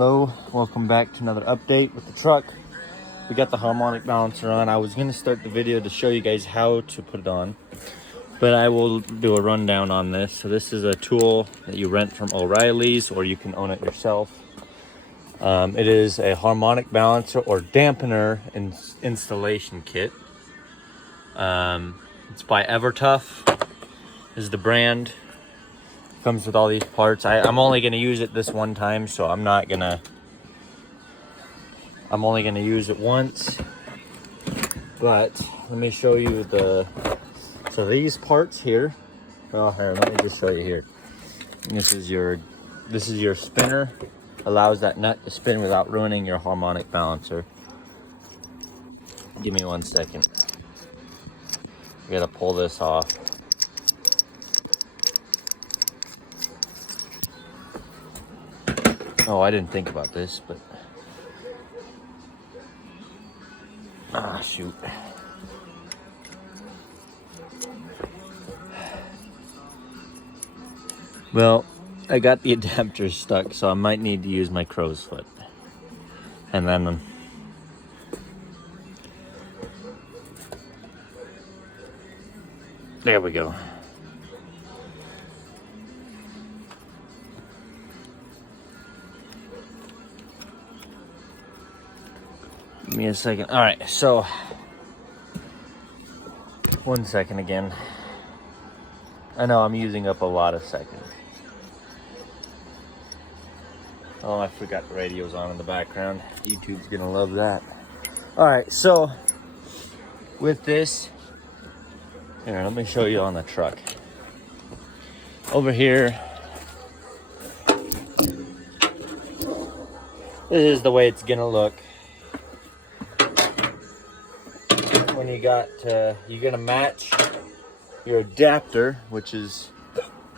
Hello, welcome back to another update with the truck. We got the harmonic balancer on. I was going to start the video to show you guys how to put it on, but I will do a rundown on this. So this is a tool that you rent from O'Reilly's, or you can own it yourself. It is a harmonic balancer or dampener installation kit. It's by Evertough is the brand. Comes with all these parts. I'm only going to use it this one time, so I'm only going to use it once. But let me show you so these parts here. Oh, here, let me just show you here. This is your spinner. Allows that nut to spin without ruining your harmonic balancer. Give me 1 second. I gotta pull this off. Oh, I didn't think about this, but shoot. Well, I got the adapter stuck, so I might need to use my crow's foot. And then there we go. Give me a second. All right, so 1 second again. I know I'm using up a lot of seconds. Oh, I forgot the radio's on in the background. YouTube's gonna love that. All right, so with this, here, let me show you on the truck. Over here, this is the way it's gonna look. When you're gonna match your adapter, which is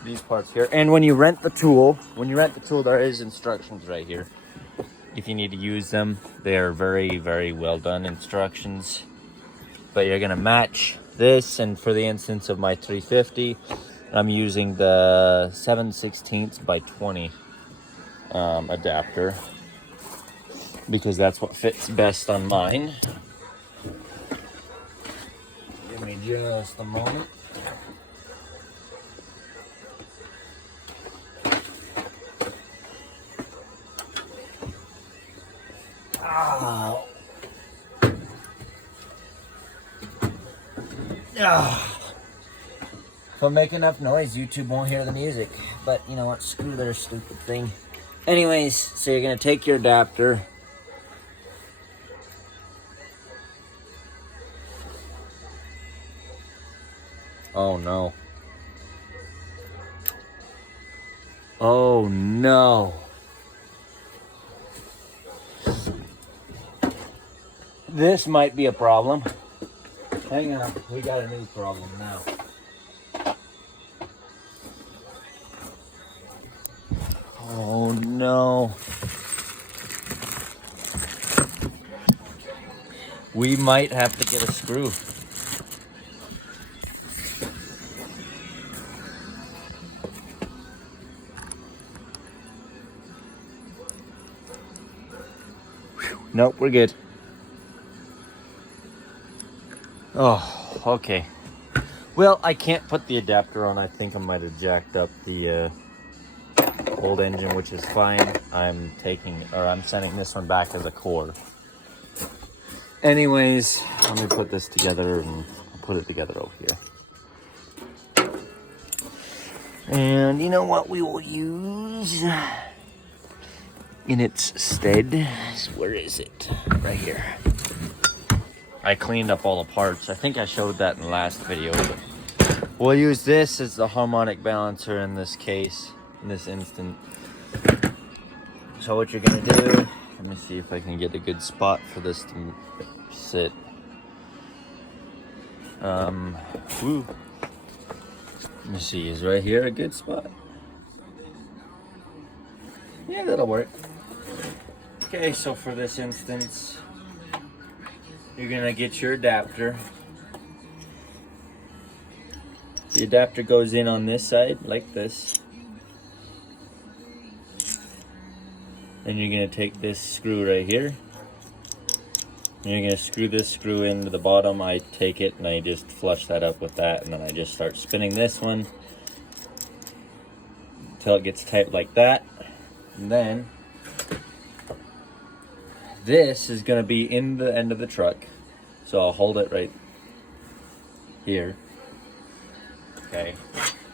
these parts here. And when you rent the tool, there is instructions right here. If you need to use them, they are very, very well done instructions. But you're gonna match this, and for the instance of my 350, I'm using the 7/16 by 20 adapter, because that's what fits best on mine. Give me just a moment. Oh. If I make enough noise, YouTube won't hear the music. But you know what? Screw their stupid thing. Anyways, so you're gonna take your adapter. Oh no. Oh no. This might be a problem. Hang on, we got a new problem now. Oh no. We might have to get a screw. Nope, we're good. Oh, okay. Well, I can't put the adapter on. I think I might have jacked up the old engine, which is fine. I'm sending this one back as a core. Anyways, let me put this together, and I'll put it together over here. And you know what we will use in its stead? Where is it? Right here. I cleaned up all the parts. I think I showed that in the last video. But we'll use this as the harmonic balancer in this case, in this instant. So what you're gonna do, let me see if I can get a good spot for this to sit. Let me see, is right here a good spot? Yeah, that'll work. Okay, so for this instance, you're gonna get your adapter. The adapter goes in on this side like this. Then you're gonna take this screw right here. And you're gonna screw this screw into the bottom. I take it and I just flush that up with that, and then I just start spinning this one until it gets tight like that. And then this is gonna be in the end of the truck. So I'll hold it right here. Okay.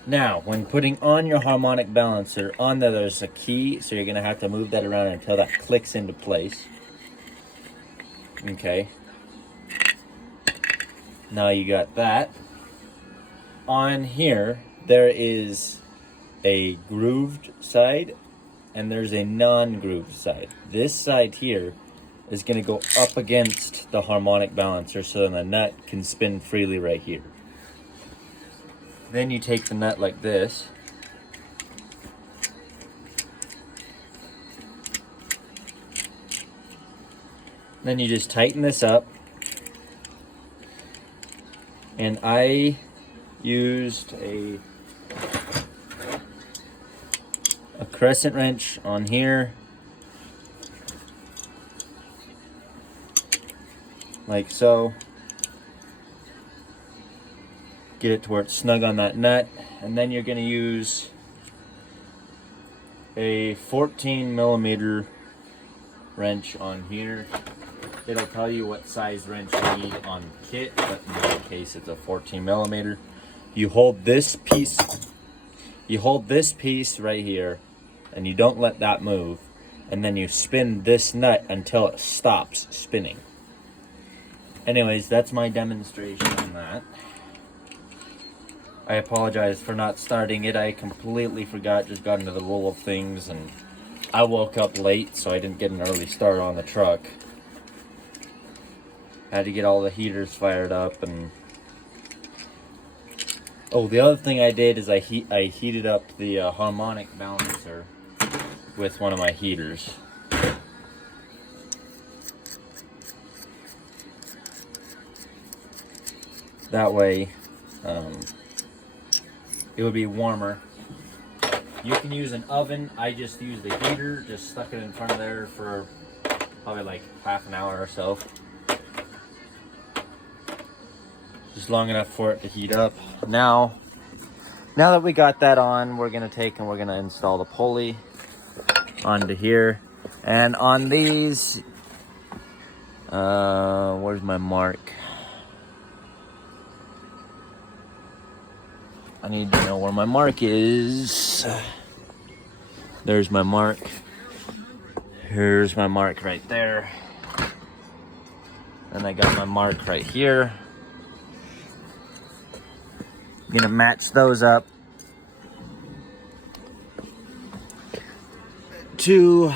Now, when putting on your harmonic balancer, on there there's a key, so you're gonna have to move that around until that clicks into place. Okay. Now you got that. On here, there is a grooved side and there's a non-grooved side. This side here is going to go up against the harmonic balancer so the nut can spin freely right here. Then you take the nut like this. Then you just tighten this up. And I used a crescent wrench on here, like so. Get it to where it's snug on that nut, and then you're going to use a 14mm wrench on here. It'll tell you what size wrench you need on the kit, but in my case it's a 14mm. You hold this piece right here, and you don't let that move, and then you spin this nut until it stops spinning. Anyways, that's my demonstration on that. I apologize for not starting it. I completely forgot, just got into the roll of things, and I woke up late, so I didn't get an early start on the truck. Had to get all the heaters fired up, and oh, the other thing I did is I heated up the harmonic balancer with one of my heaters. That way, it would be warmer. You can use an oven. I just used the heater, just stuck it in front of there for probably like half an hour or so. Just long enough for it to heat up. Now that we got that on, we're gonna take and we're gonna install the pulley onto here. And on these, where's my mark? I need to know where my mark is. There's my mark. Here's my mark right there. And I got my mark right here. I'm gonna match those up to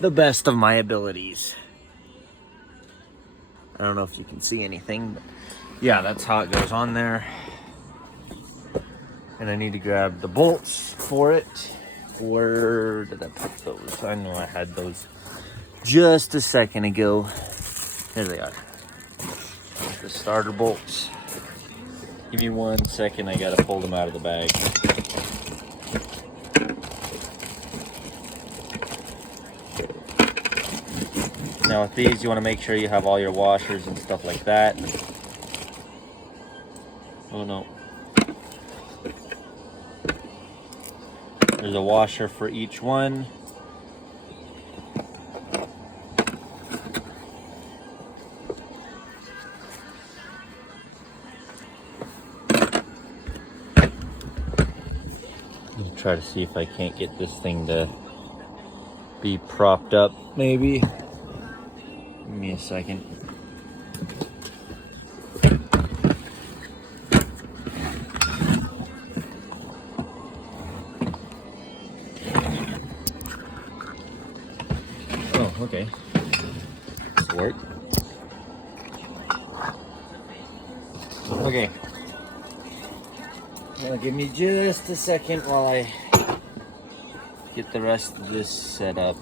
the best of my abilities. I don't know if you can see anything, but yeah, that's how it goes on there. And I need to grab the bolts for it. Where did I put those? I know I had those just a second ago. There they are. The starter bolts. Give me 1 second, I gotta pull them out of the bag. Now with these, you wanna make sure you have all your washers and stuff like that. Oh no. There's a washer for each one. Try to see if I can't get this thing to be propped up, maybe. Give me a second. Oh, okay. This will work. Okay. Now give me just a second while I get the rest of this set up.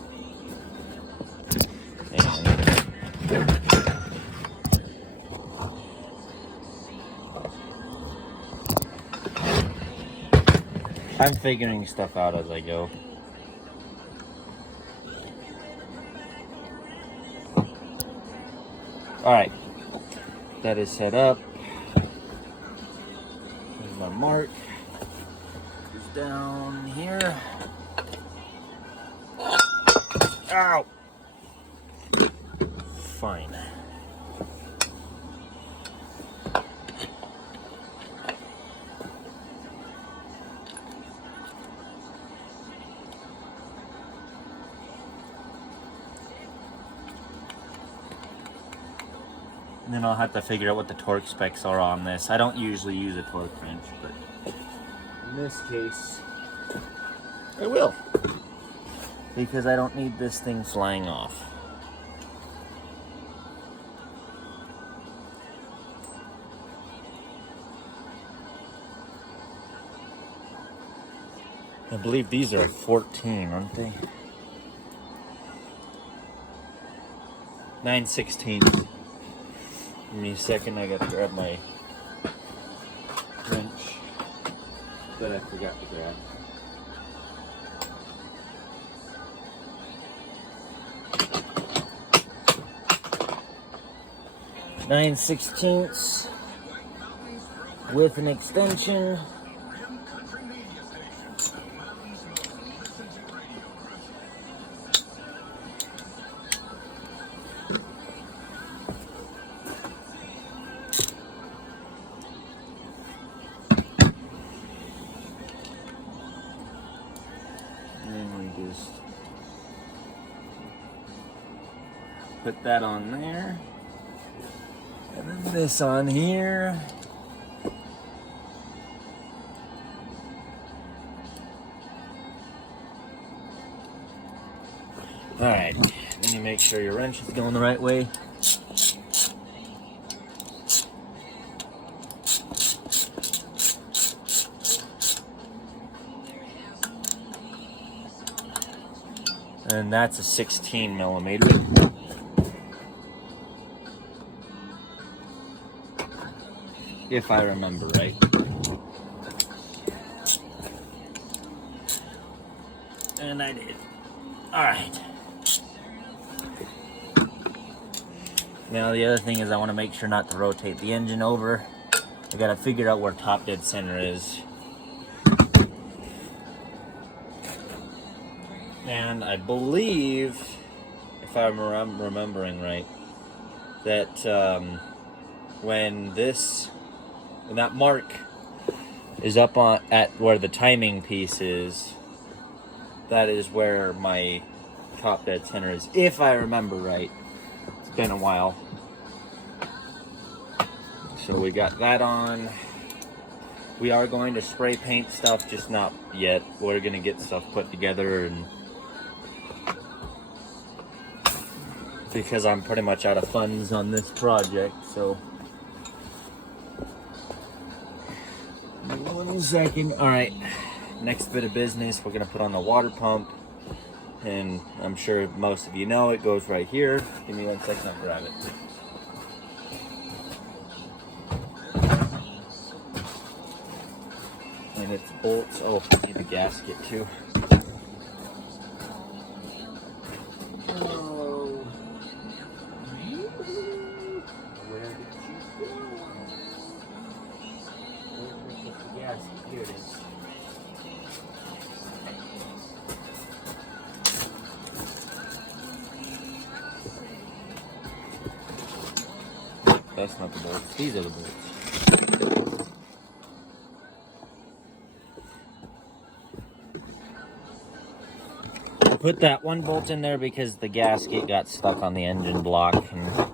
I'm figuring stuff out as I go. All right, that is set up. There's my mark. It's down here. Ow! Fine. And then I'll have to figure out what the torque specs are on this. I don't usually use a torque wrench, but in this case, I will. Because I don't need this thing flying off. I believe these are 14, aren't they? 9/16. Give me a second, I gotta grab my wrench that I forgot to grab. (9/16) with an extension. Put that on there, and then this on here. All right, let me make sure your wrench is going the right way. And that's a 16 millimeter. If I remember right. And I did. All right. Now the other thing is I want to make sure not to rotate the engine over. I got to figure out where top dead center is. And I believe, if I'm remembering right, that when that mark is up on at where the timing piece is, that is where my top dead center is, if I remember right. It's been a while. So we got that on. We are going to spray paint stuff, just not yet. We're gonna get stuff put together, and because I'm pretty much out of funds on this project, so 1 second. All right, next bit of business, we're gonna put on the water pump, and I'm sure most of you know it goes right here. Give me 1 second, I'll grab it. And it's bolts. Oh, I need the gasket too. Oh. Where did you go? Where did the gasket? Here it is. That's not the bolts. These are the bolts. Put that one bolt in there because the gasket got stuck on the engine block, and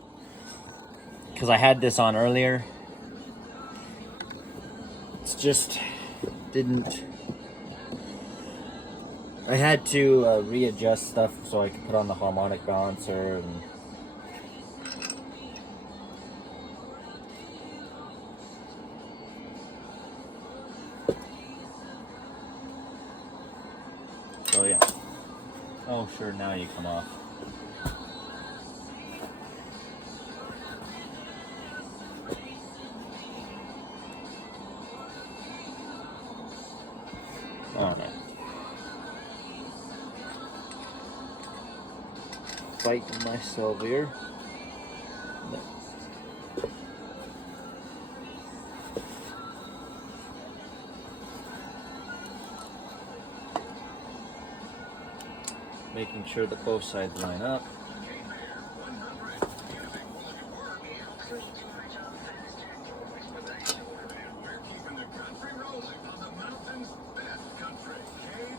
because I had this on earlier, it's just didn't. I had to readjust stuff so I could put on the harmonic balancer, and so yeah. Oh, sure, now you come off. All right. Fighting myself here. No. making sure that both sides line up.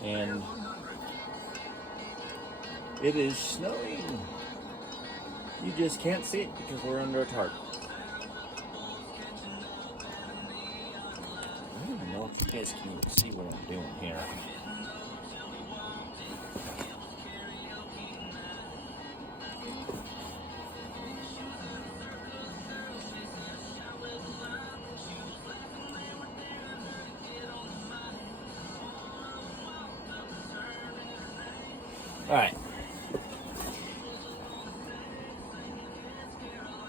And it is snowing. You just can't see it because we're under a tarp. I don't even know if you guys can even see what I'm doing here. All right.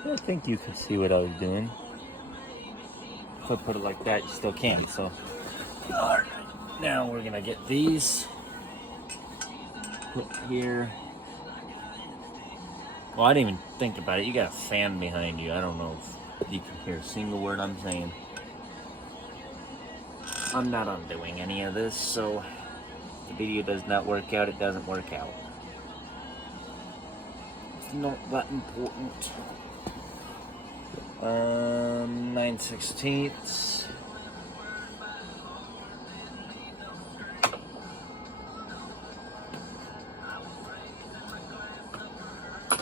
I think you could see what I was doing. If I put it like that, you still can. So, all right. Now we're gonna get these put here. Well, I didn't even think about it. You got a fan behind you. I don't know if you can hear a single word I'm saying. I'm not undoing any of this, so if the video does not work out, it doesn't work out. It's not that important. 9/16.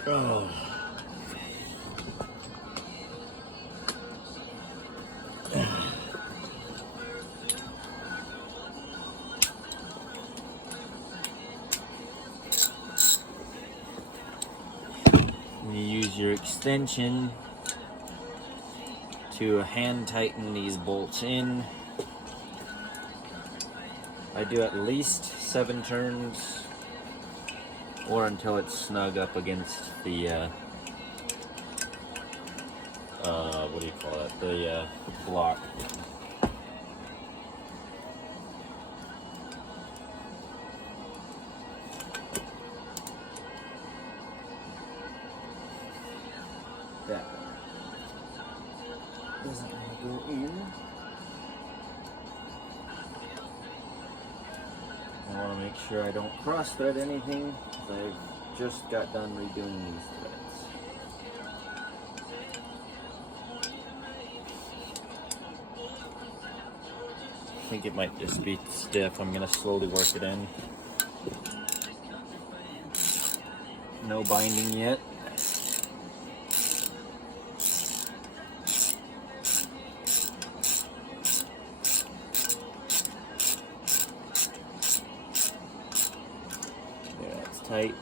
Oh. You use your extension to hand tighten these bolts in. I do at least 7 turns, or until it's snug up against the what do you call it? The block. That doesn't want to go in. I want to make sure I don't cross thread anything, because I've just got done redoing these threads. I think it might just be stiff. I'm going to slowly work it in. No binding yet. There, that's tight.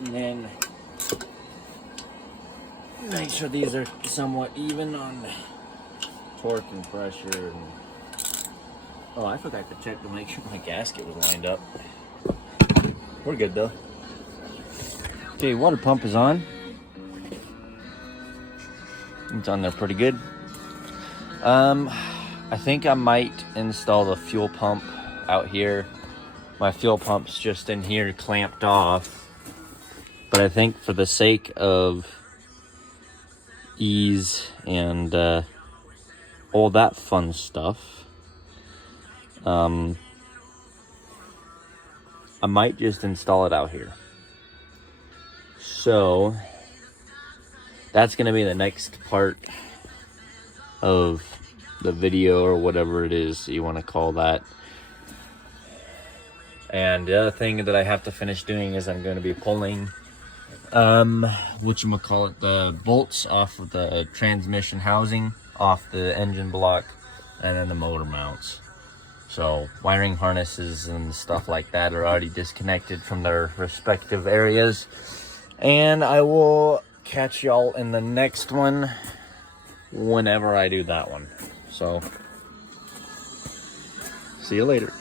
And then make sure these are somewhat even on torque and pressure. And oh, I forgot to check to make sure my gasket was lined up. We're good though. Okay, water pump is on. It's on there pretty good. I think I might install the fuel pump out here. My fuel pump's just in here clamped off. But I think for the sake of ease and all that fun stuff, I might just install it out here. So that's going to be the next part of the video, or whatever it is you want to call that. And the other thing that I have to finish doing is I'm going to be pulling whatchamacallit, the bolts off of the transmission housing, off the engine block, and then the motor mounts. So wiring harnesses and stuff like that are already disconnected from their respective areas. And I will catch y'all in the next one whenever I do that one. So see you later.